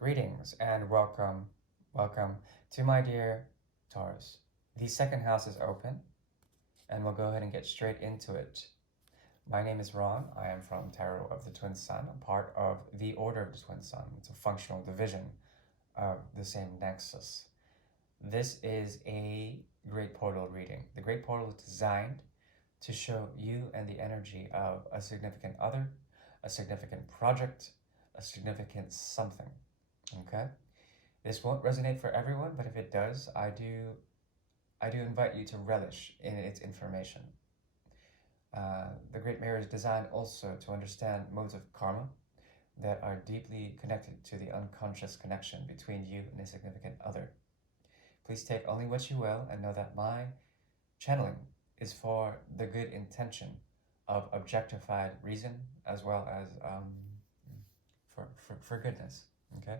Greetings and welcome to my dear Taurus. The second house is open and we'll go ahead and get straight into it. My name is Ron. I am from Tarot of the Twin Sun. I'm part of the Order of the Twin Sun. It's a functional division of the same nexus. This is a Great Portal reading. The Great Portal is designed to show you and the energy of a significant other, a significant project, a significant something. Okay? This won't resonate for everyone, but if it does, I do invite you to relish in its information. The Great Mirror is designed also to understand modes of karma that are deeply connected to the unconscious connection between you and a significant other. Please take only what you will and know that my channeling is for the good intention of objectified reason as well as for goodness. Okay?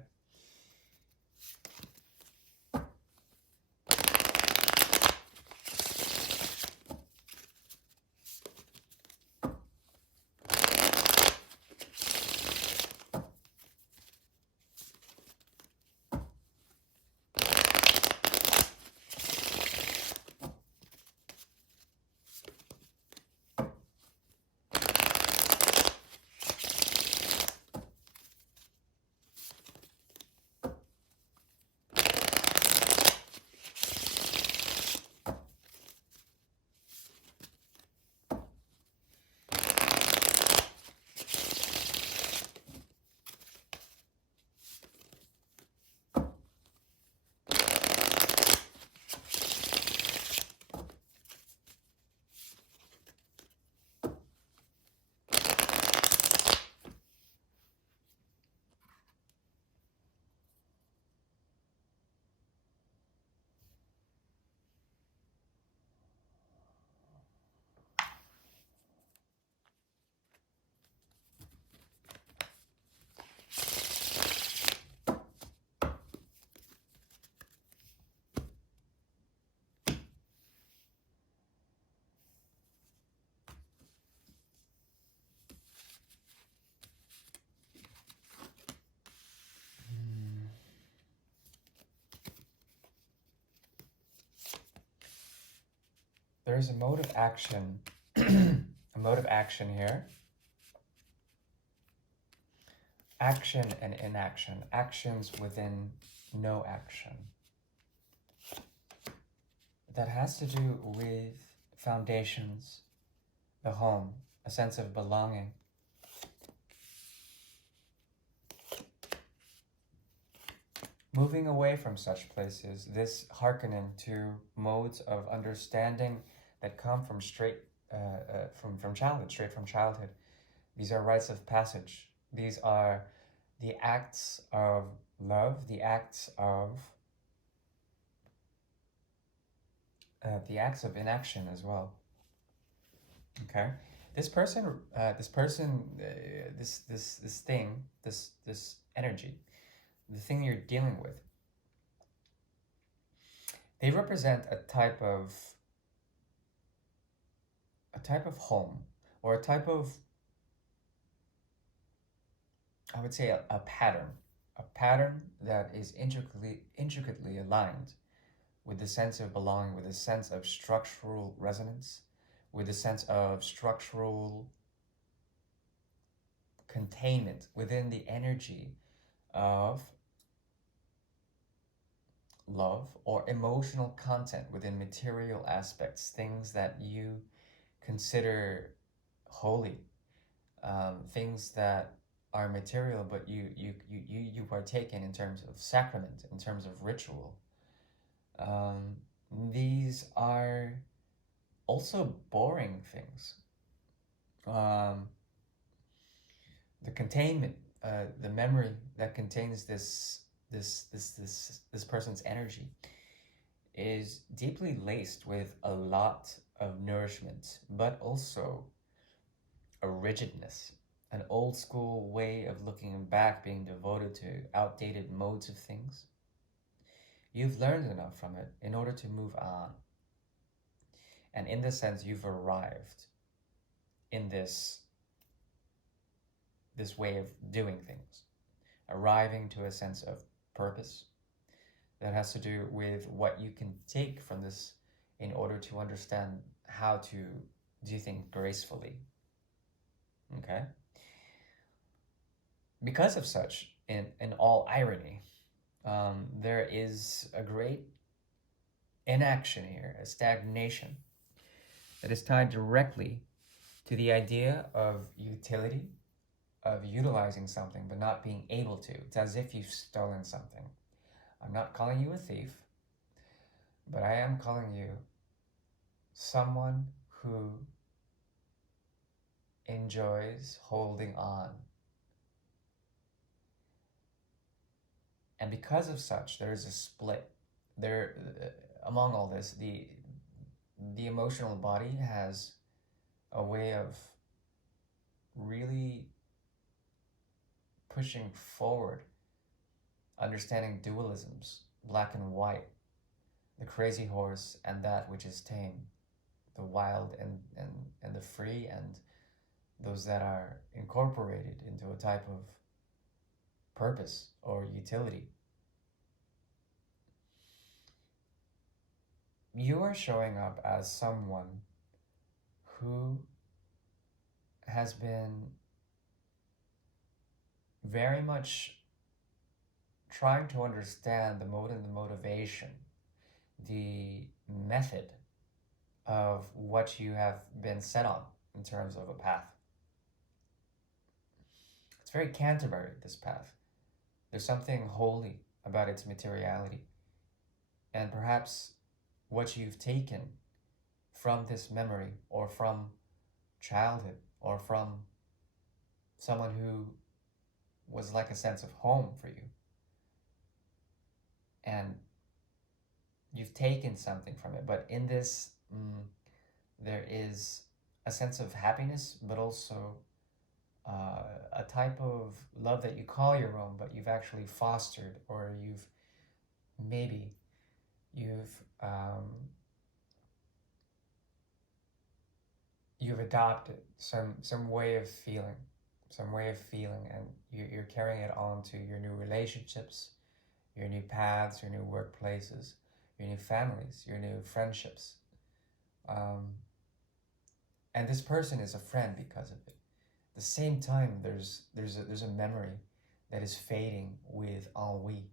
There is a mode of action, a mode of action here. Action and inaction, actions within no action. That has to do with foundations, the home, a sense of belonging. Moving away from such places, this hearkening to modes of understanding that come from from childhood, straight from childhood. These are rites of passage. These are the acts of love, the acts of inaction as well. Okay, this energy, the thing you're dealing with, they represent a type of home, or a type of, I would say, a pattern that is intricately aligned with the sense of belonging, with a sense of structural resonance, with a sense of structural containment within the energy of love, or emotional content within material aspects, things that you consider holy, things that are material but you partake in terms of sacrament, in terms of ritual. These are also boring things. The containment, the memory that contains this person's energy is deeply laced with a lot of nourishment, but also a rigidness, an old school way of looking back, being devoted to outdated modes of things. You've learned enough from it in order to move on. And in this sense, you've arrived in this way of doing things. arriving to a sense of purpose that has to do with what you can take from this in order to understand how to do things gracefully. Okay? Because of such, in all irony, there is a great inaction here, a stagnation that is tied directly to the idea of utility, of utilizing something but not being able to. It's as if you've stolen something. I'm not calling you a thief, but I am calling you someone who enjoys holding on. And because of such, there is a split. There, among all this, the emotional body has a way of really pushing forward, understanding dualisms, black and white, the crazy horse and that which is tame, the wild and the free, and those that are incorporated into a type of purpose or utility. You are showing up as someone who has been very much trying to understand the mode and the motivation, the method of what you have been set on in terms of a path. It's very Canterbury, this path. There's something holy about its materiality. And perhaps what you've taken from this memory, or from childhood, or from someone who was like a sense of home for you, and you've taken something from it, but in this there is a sense of happiness, but also a type of love that you call your own, but you've actually fostered, or you've adopted some way of feeling, and you're carrying it on to your new relationships, your new paths, your new workplaces, your new families, your new friendships. And this person is a friend because of it. At the same time, there's a memory that is fading with ennui,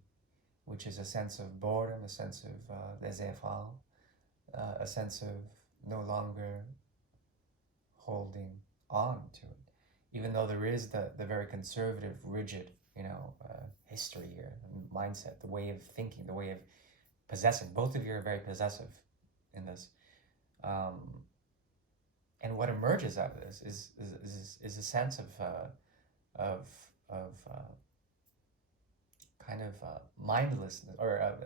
which is a sense of boredom, a sense of laissez-faire, a sense of no longer holding on to it, even though there is the very conservative, rigid, history here, mindset, the way of thinking, the way of possessing. Both of you are very possessive in this. And what emerges out of this is a sense of kind of mindlessness, or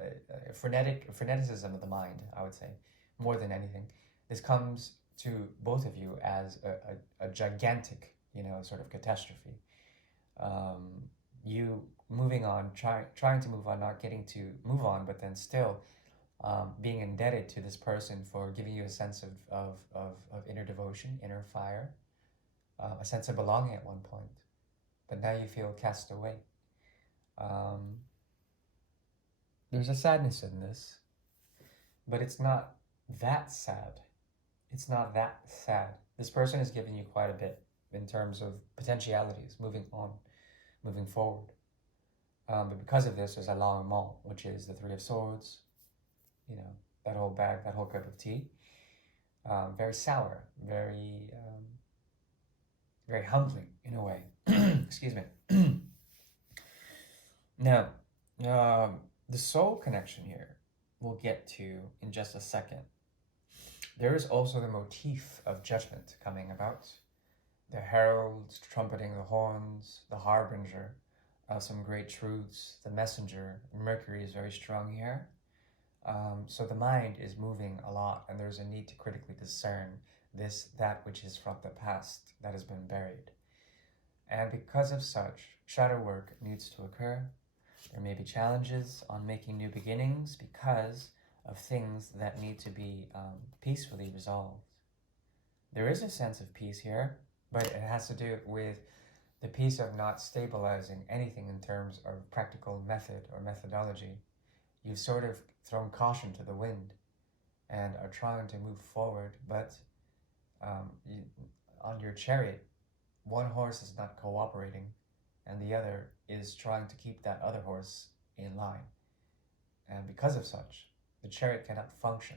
freneticism of the mind, I would say, more than anything. This comes to both of you as a gigantic, sort of catastrophe. You moving on, trying to move on, not getting to move on, but then still being indebted to this person for giving you a sense of inner devotion, inner fire, a sense of belonging at one point. But now you feel cast away. There's a sadness in this, but it's not that sad. It's not that sad. This person is giving you quite a bit in terms of potentialities, moving on, moving forward. But because of this, there's a l'enrement, which is the Three of Swords, that whole bag, that whole cup of tea. Very sour, very humbling in a way. Excuse me. Now, the soul connection here we'll get to in just a second. There is also the motif of judgment coming about. The heralds trumpeting the horns, the harbinger of some great truths, the messenger. Mercury is very strong here. So the mind is moving a lot, and there's a need to critically discern that which is from the past that has been buried. And because of such, shadow work needs to occur. There may be challenges on making new beginnings because of things that need to be peacefully resolved. There is a sense of peace here, but it has to do with the piece of not stabilizing anything in terms of practical method or methodology. You've sort of thrown caution to the wind and are trying to move forward, but on your chariot, one horse is not cooperating and the other is trying to keep that other horse in line. And because of such, the chariot cannot function.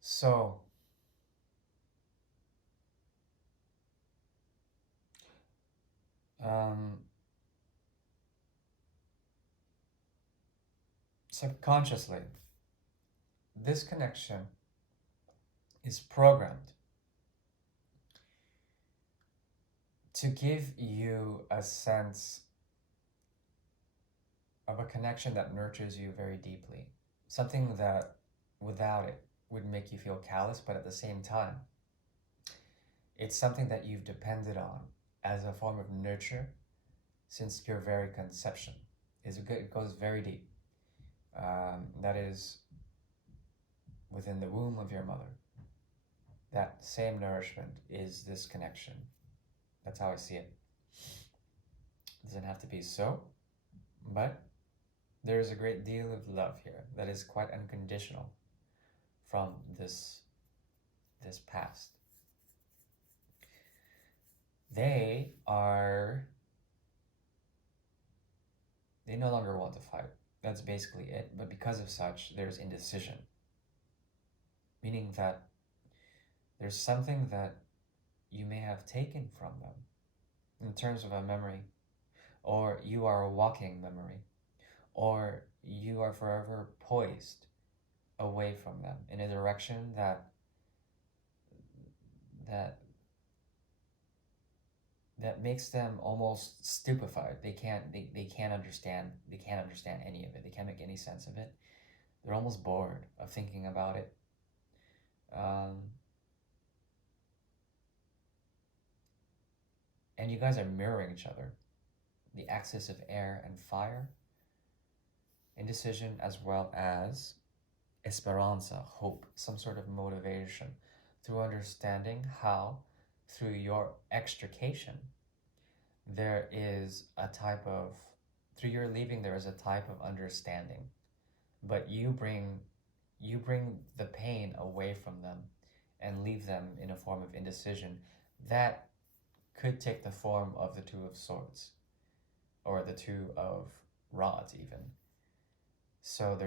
So, subconsciously, this connection is programmed to give you a sense of a connection that nurtures you very deeply. Something that without it would make you feel callous, but at the same time, it's something that you've depended on as a form of nurture since your very conception. It goes very deep. That is within the womb of your mother. That same nourishment is this connection. That's how I see it. It doesn't have to be so, but there is a great deal of love here that is quite unconditional from this past. They no longer want to fight. That's basically it. But because of such, there's indecision. Meaning that there's something that you may have taken from them in terms of a memory, or you are a walking memory, or you are forever poised away from them in a direction that makes them almost stupefied. They can't understand any of it. They can't make any sense of it. They're almost bored of thinking about it. And you guys are mirroring each other. The axis of air and fire, indecision, as well as esperanza, hope, some sort of motivation, through understanding how, through your extrication, there is a type of, through your leaving, there is a type of understanding, but you bring the pain away from them and leave them in a form of indecision that could take the form of the Two of Swords or the Two of Rods even. So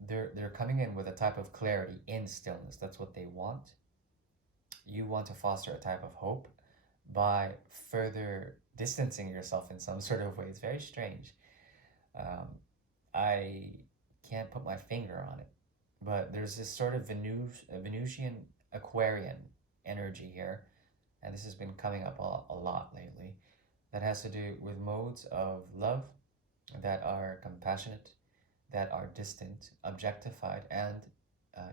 they're coming in with a type of clarity in stillness. That's what they want. You want to foster a type of hope by further distancing yourself in some sort of way. It's very strange. I can't put my finger on it, but there's this sort of Venusian Aquarian energy here, and this has been coming up a lot lately, that has to do with modes of love that are compassionate, that are distant, objectified, and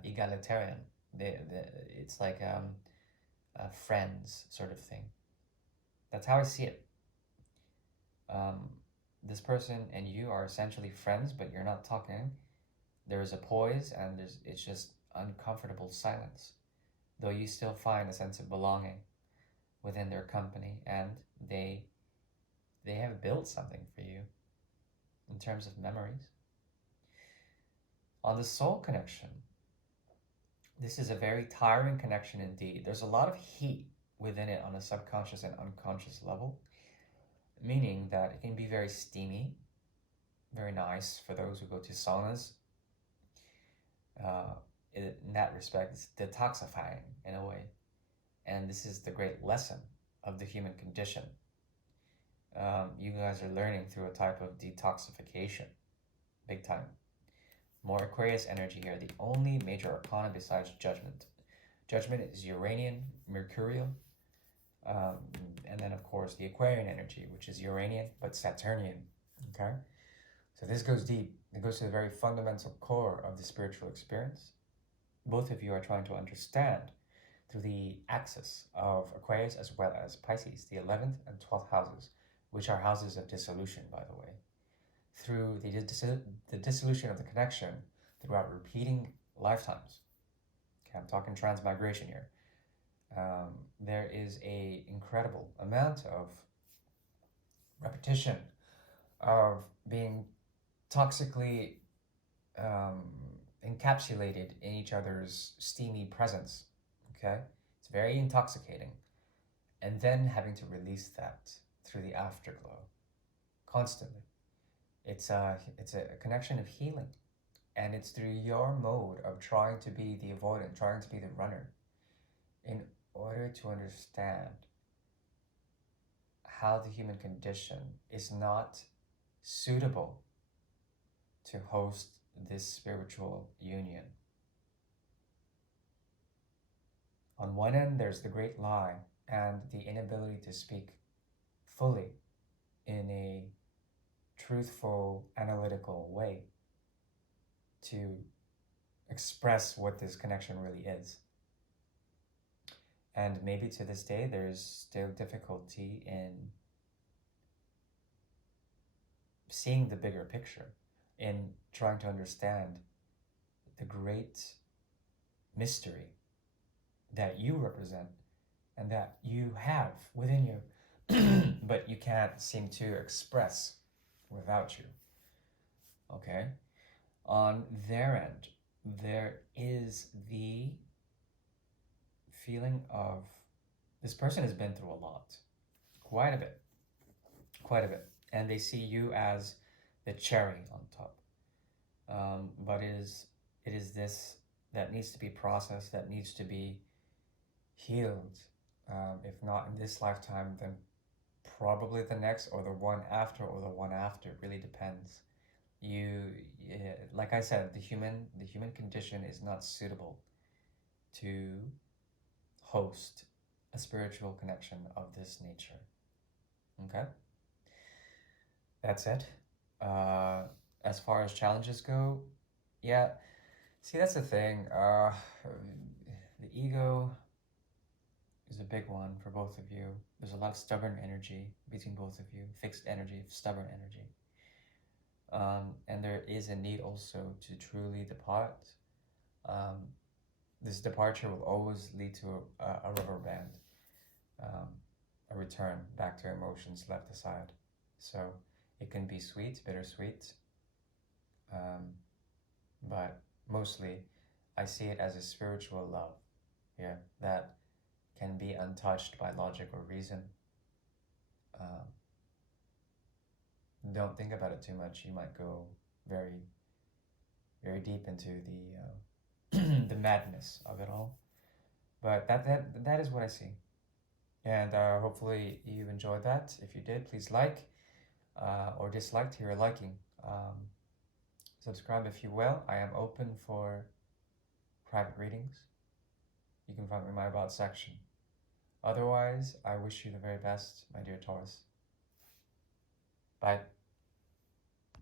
egalitarian. It's like a friends sort of thing. That's how I see it. This person and you are essentially friends, but you're not talking. There is a poise, and it's just uncomfortable silence, though you still find a sense of belonging within their company, and they have built something for you in terms of memories. On the soul connection, this is a very tiring connection indeed. There's a lot of heat within it on a subconscious and unconscious level, meaning that it can be very steamy, very nice for those who go to saunas. In that respect, it's detoxifying in a way. And this is the great lesson of the human condition. You guys are learning through a type of detoxification, big time. More Aquarius energy here. The only major arcana besides Judgment. Judgment is Uranian, Mercurial, and then of course the Aquarian energy, which is Uranian but Saturnian. Okay, so this goes deep. It goes to the very fundamental core of the spiritual experience. Both of you are trying to understand through the axis of Aquarius as well as Pisces, the 11th and 12th houses, which are houses of dissolution, by the way. Through the dissolution of the connection throughout repeating lifetimes. Okay, I'm talking transmigration here. There is a incredible amount of repetition, of being toxically um, encapsulated in each other's steamy presence. Okay, it's very intoxicating, and then having to release that through the afterglow constantly. It's a connection of healing, and it's through your mode of trying to be the avoidant, trying to be the runner, in order to understand how the human condition is not suitable to host this spiritual union. On one end, there's the great lie and the inability to speak fully in a truthful, analytical way to express what this connection really is. And maybe to this day, there's still difficulty in seeing the bigger picture, in trying to understand the great mystery that you represent and that you have within you, but you can't seem to express without you. Okay? On their end, there is the feeling of this person has been through a lot, quite a bit, and they see you as the cherry on top. But it is this that needs to be processed, that needs to be healed. If not in this lifetime, then probably the next, or the one after, or the one after. It really depends. Like I said, the human condition is not suitable to host a spiritual connection of this nature. Okay, that's it. As far as challenges go, yeah. See, that's the thing. The ego is a big one for both of you. There's a lot of stubborn energy between both of you, fixed energy, stubborn energy. And there is a need also to truly depart. This departure will always lead to a rubber band, a return back to emotions left aside. So it can be sweet, bittersweet, but mostly I see it as a spiritual love, yeah, that can be untouched by logic or reason. Don't think about it too much. You might go very, very deep into the the madness of it all. But that is what I see, and hopefully you enjoyed that. If you did, please like or dislike to your liking. Subscribe if you will. I am open for private readings. You can find me in my About section. Otherwise, I wish you the very best, my dear Taurus. Bye.